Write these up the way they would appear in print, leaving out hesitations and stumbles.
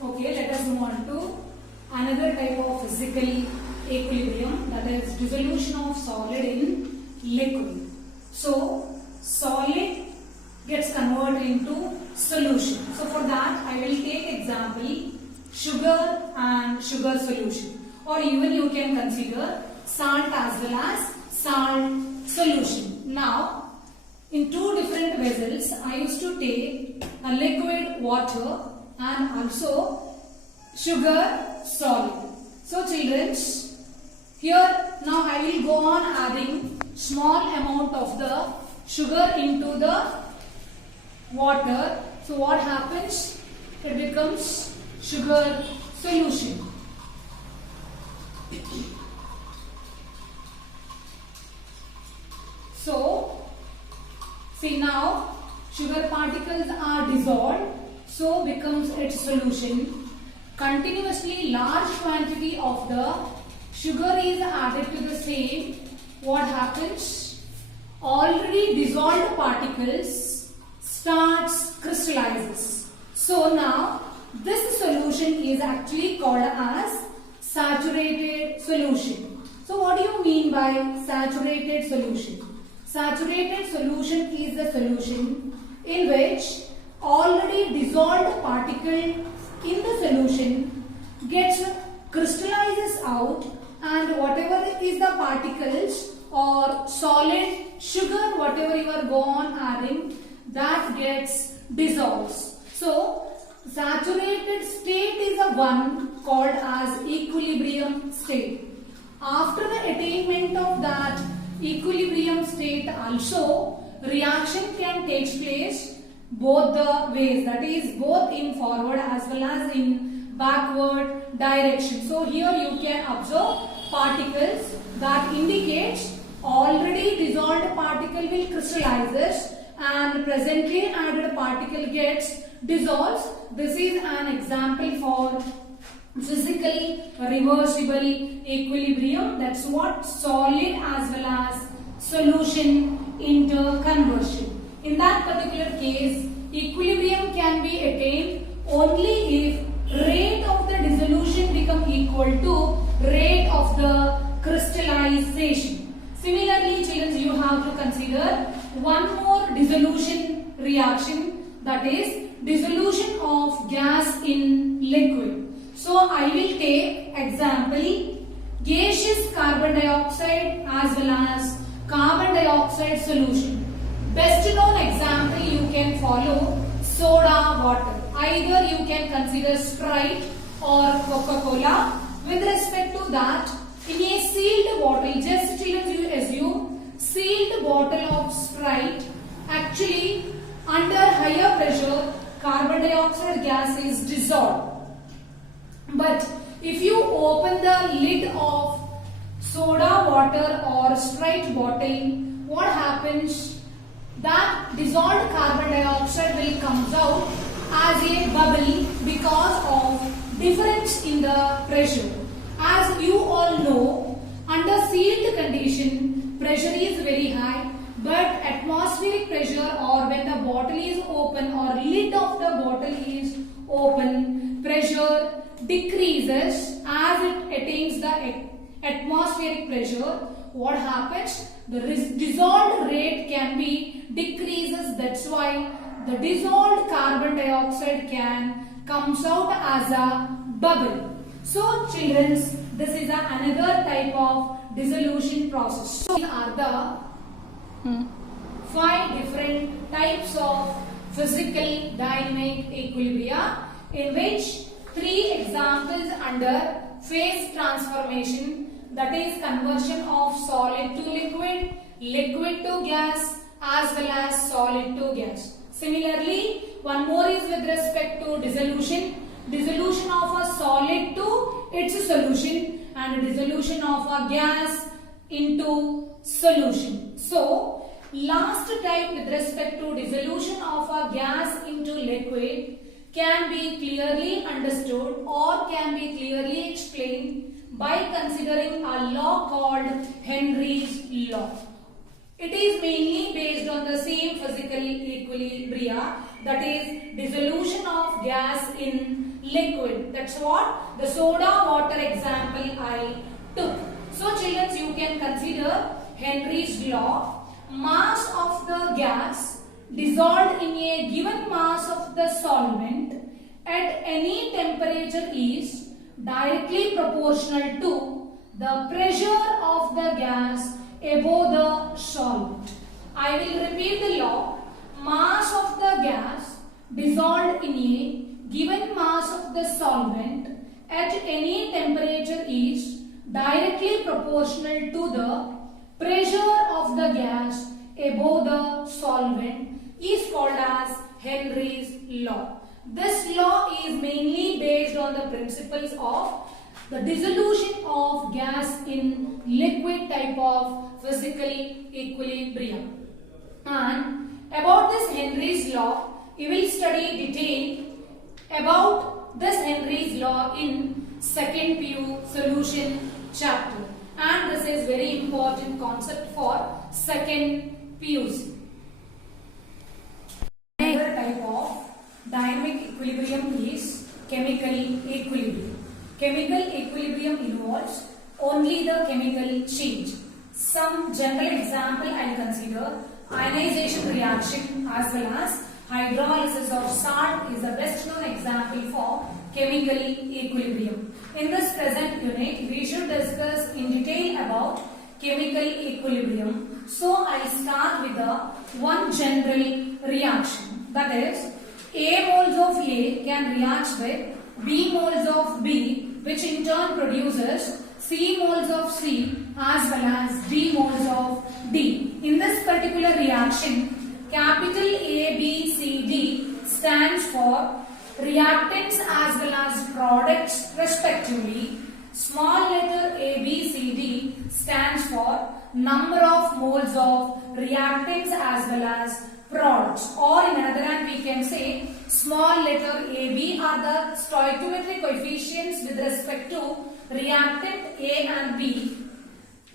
Okay, let us move on to another type of physical equilibrium, that is dissolution of solid in liquid. So, solid gets converted into solution. So, for that I will take example sugar and sugar solution, or even you can consider salt as well as salt solution. Now, in two different vessels, I used to take a liquid water and also sugar solid. So children, here now I will go on adding small amount of the sugar into the water. So what happens? It becomes sugar solution. So see, now sugar particles are dissolved, so becomes its solution. Continuously large quantity of the sugar is added to the same. What happens? Already dissolved particles starts crystallizes. So now this solution is actually called as saturated solution. So what do you mean by saturated solution? Saturated solution is the solution in which already dissolved particle in the solution gets crystallizes out, and whatever is the particles or solid sugar, whatever you are go on adding, that gets dissolves. So saturated state is a one called as equilibrium state. After the attainment of that equilibrium state also, reaction can take place both the ways, that is both in forward as well as in backward direction. So here you can observe particles that indicates already dissolved particle will crystallizes and presently added particle gets dissolves. This is an example for physically reversible equilibrium. That's what solid as well as solution interconversion. In that particular case, equilibrium can be attained only if rate of the dissolution become equal to rate of the crystallization. Similarly, children, you have to consider one more dissolution reaction, that is dissolution of gas in liquid. So I will take example gaseous carbon dioxide as well as carbon dioxide solution. Best known example you can follow soda water. Either you can consider Sprite or Coca-Cola. With respect to that, in a sealed bottle, just children you assume sealed bottle of Sprite, actually under higher pressure carbon dioxide gas is dissolved. But if you open the lid of soda water or Sprite bottle, what happens? That dissolved carbon dioxide will come out as a bubble because of difference in the pressure. As you all know, under sealed condition, pressure is very high, but atmospheric pressure, or when the bottle is open or lid of the bottle is open, pressure decreases as it attains the atmospheric pressure. What happens? The dissolved rate can be decreases. That's why the dissolved carbon dioxide can comes out as a bubble. So children, this is another type of dissolution process. So these are the 5 different types of physical dynamic equilibria, in which 3 examples under phase transformation, that is conversion of solid to liquid, liquid to gas, as well as solid to gas. Similarly, one more is with respect to dissolution. Dissolution of a solid to its solution and dissolution of a gas into solution. So, last type with respect to dissolution of a gas into liquid can be clearly understood or can be clearly explained by considering a law called Henry's law. It is mainly based on the same physical equilibria that is dissolution of gas in liquid. That's what the soda water example I took. So children, you can consider Henry's law. Mass of the gas dissolved in a given mass of the solvent at any temperature is directly proportional to the pressure of the gas above the solvent. I will repeat the law. Mass of the gas dissolved in a given mass of the solvent at any temperature is directly proportional to the pressure of the gas above the solvent is called as Henry's law. This law is mainly based on the principles of the dissolution of gas in liquid type of physical equilibrium. And about this Henry's law, you will study detail about this Henry's law in second PU solution chapter. And this is very important concept for second PUC. Another type of dynamic equilibrium is chemical equilibrium. Chemical equilibrium involves only the chemical change. Some general example I will consider. Ionization reaction as well as hydrolysis of salt is the best known example for chemical equilibrium. In this present unit, we should discuss in detail about chemical equilibrium. So I start with the one general reaction, that is A moles of A can react with B moles of B, which in turn produces C moles of C as well as D moles of D. In this particular reaction, capital A, B, C, D stands for reactants as well as products respectively. Small letter A, B, C, D stands for number of moles of reactants as well as products. Or in another hand we can say small letter A, B are the stoichiometric coefficients with respect to reactant A and B.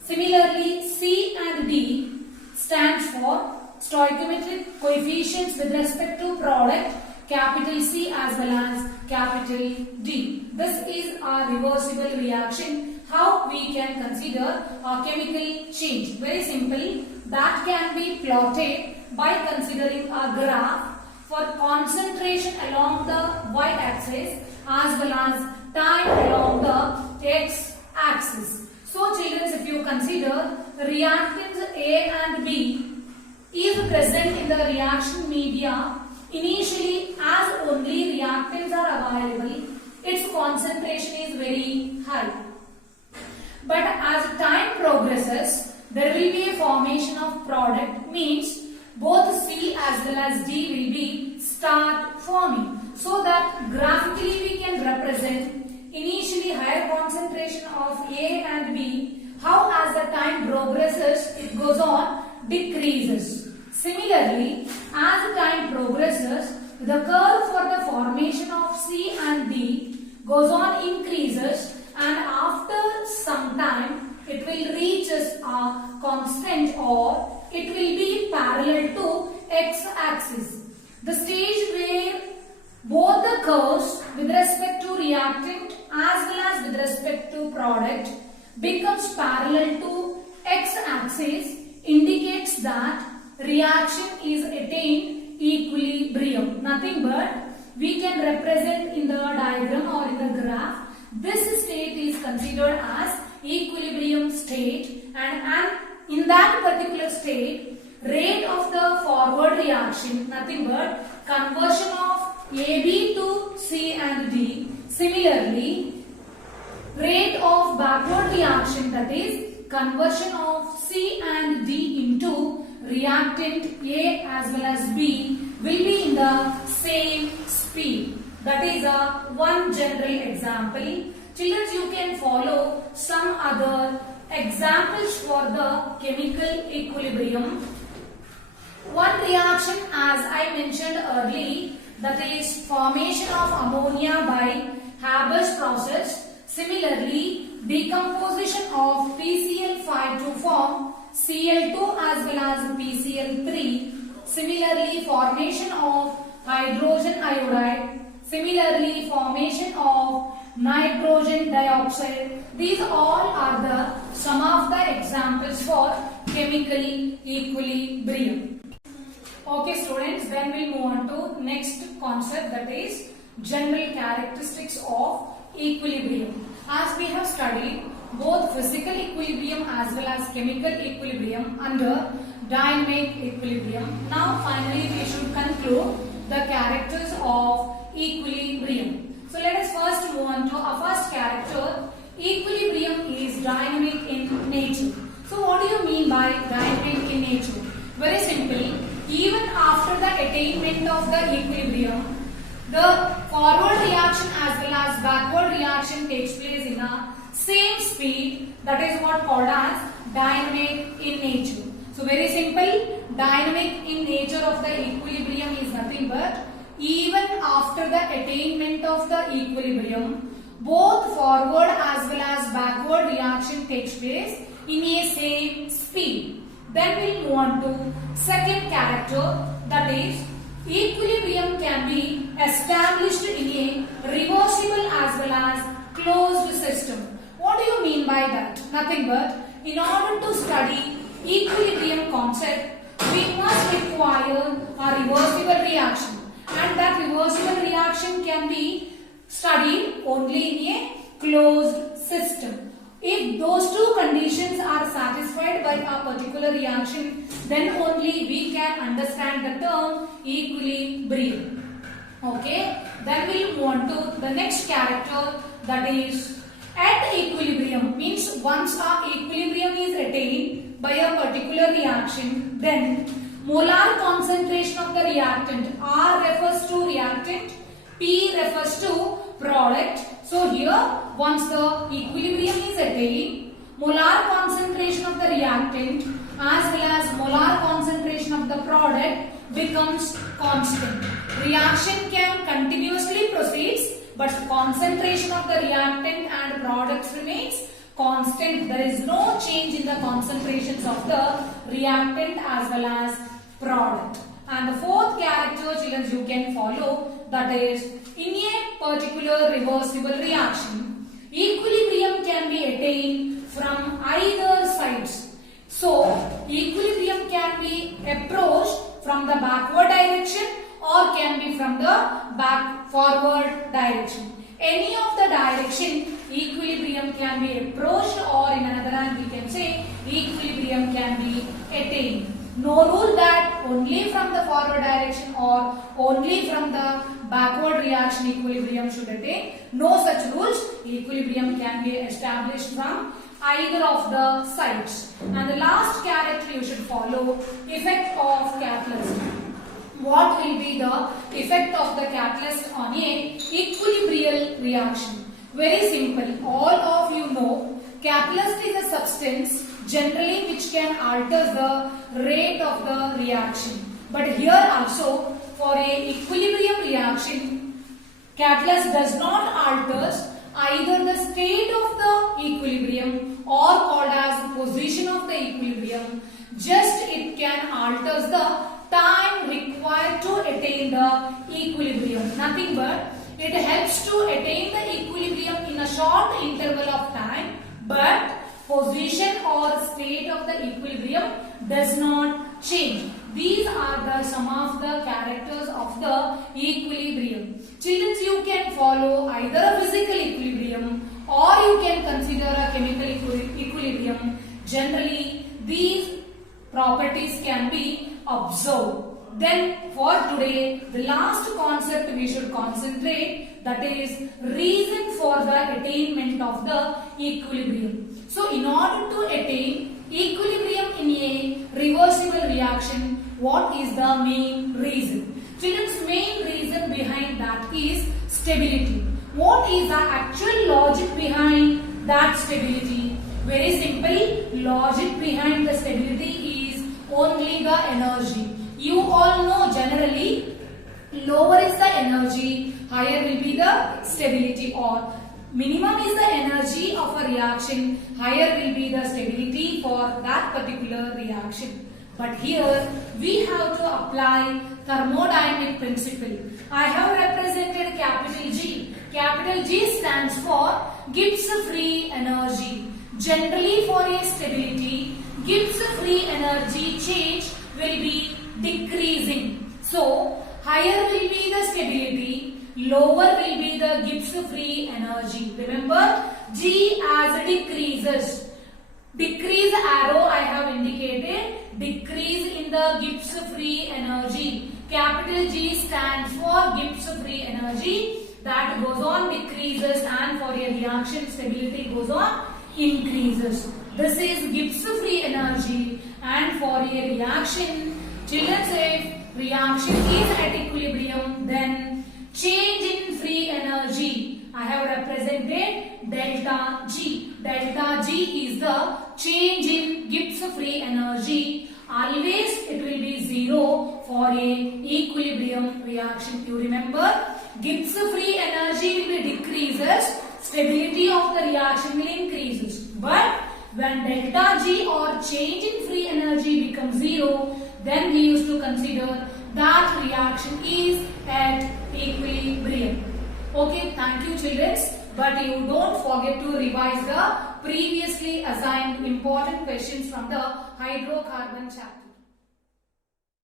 Similarly, C and D stands for stoichiometric coefficients with respect to product capital C as well as capital D. This is a reversible reaction. How we can consider a chemical change? Very simple. That can be plotted by considering a graph for concentration along the y-axis as well as time along the x-axis. So children, if you consider reactants A and B is present in the reaction media, initially as only reactants are available, its concentration is very high. But as time progresses, there will be a formation of product, means both C as well as D will be start forming. So that graphically we can represent initially higher concentration of A and B, how as the time progresses it goes on decreases. Similarly, as the time progresses, the curve for the formation of C and D goes on increases, and after some time it will reach a constant or it will be parallel to x-axis. The stage where both the curves with respect to reactant as well as with respect to product becomes parallel to x-axis indicates that reaction is attained equilibrium. Nothing but we can represent in the diagram or in the graph. This state is considered as equilibrium state, and in that particular state, rate of the forward reaction, nothing but conversion of AB to C and D. Similarly, rate of backward reaction, that is conversion of C and D into reactant A as well as B, will be in the same speed. That is one general example. Children, you can follow some other examples for the chemical equilibrium. One reaction, as I mentioned earlier, that is formation of ammonia by Haber's process. Similarly, decomposition of PCl5 to form Cl2 as well as PCl3. Similarly, formation of hydrogen iodide. Similarly, formation of nitrogen dioxide. These all are the some of the examples for chemical equilibrium. Okay students, then we'll move on to next concept, that is general characteristics of equilibrium. As we have studied both physical equilibrium as well as chemical equilibrium under dynamic equilibrium. Now finally we should conclude the characters of equilibrium. So let us first move on to our first character. Equilibrium is dynamic in nature. So what do you mean by dynamic in nature? Very simple. Even after the attainment of the equilibrium, the forward reaction as well as backward reaction takes place in a same speed. That is what called as dynamic in nature. So very simple, dynamic in nature of the equilibrium is nothing but even after the attainment of the equilibrium, both forward as well as backward reaction takes place in a same speed. Then we'll move on to second character, that is equilibrium can be established in a reversible as well as closed system. What do you mean by that? Nothing but in order to study equilibrium concept, we must require a reversible reaction, and that reversible reaction can be studied only in a closed system. If those two conditions are satisfied by a particular reaction, then only we can understand the term equilibrium. Okay, then we'll move on to the next character, that is at equilibrium. Means once our equilibrium is attained by a particular reaction, then molar concentration of the reactant, R refers to reactant, P refers to product. So here, once the equilibrium is attained, molar concentration of the reactant as well as molar concentration of the product becomes constant. Reaction can continuously proceed, but concentration of the reactant and products remains constant. There is no change in the concentrations of the reactant as well as product. And the fourth character, children, you can follow, that is in a particular reversible reaction, equilibrium can be attained from either sides. So equilibrium can be approached from the backward direction or can be from the forward direction. Any of the direction, equilibrium can be approached, or in another hand we can say equilibrium can be attained. No rule that only from the forward direction or only from the backward reaction equilibrium should attain. No such rules. Equilibrium can be established from either of the sides. And the last character you should follow, effect of catalyst. What will be the effect of the catalyst on a equilibrium reaction? Very simple. All of you know catalyst is a substance generally which can alter the rate of the reaction. But here also for a equilibrium reaction, catalyst does not alter either the state of the equilibrium or called as position of the equilibrium. Just it can alter the time required to attain the equilibrium. Nothing but it helps to attain the equilibrium in a short interval of time, but position or state of the equilibrium does not change. These are the some of the characters of the equilibrium. Children, you can follow either a physical equilibrium or you can consider a chemical equilibrium. Generally, these properties can be observed. Then for today, the last concept we should concentrate, that is reason for the attainment of the equilibrium. So in order to attain equilibrium in a reversible reaction, what is the main reason? Children's main reason behind that is stability. What is the actual logic behind that stability? Very simple, logic behind the stability is only the energy. You all know generally lower is the energy, higher will be the stability, or minimum is the energy of a reaction, higher will be the stability for that particular reaction. But here we have to apply thermodynamic principle. I have represented capital G. Capital G stands for Gibbs free energy. Generally for a stability, Gibbs free energy change will be decreasing. So higher will be the stability, lower will be the Gibbs free energy. Remember, G as decreases. Decrease arrow I have indicated, decrease in the Gibbs free energy. Capital G stands for Gibbs free energy, that goes on decreases, and for a reaction stability goes on increases. This is Gibbs free energy, and for a reaction, children say reaction is at equilibrium, then change in free energy I have represented delta G. Delta G is the change in Gibbs free energy. Always it will be 0 for a equilibrium reaction. You remember, Gibbs free energy will be decreases, stability of the reaction will increases. But when delta G or change in free energy becomes 0, then we used to consider that reaction is at equilibrium. Okay, thank you children. But you don't forget to revise the previously assigned important questions from the hydrocarbon chapter.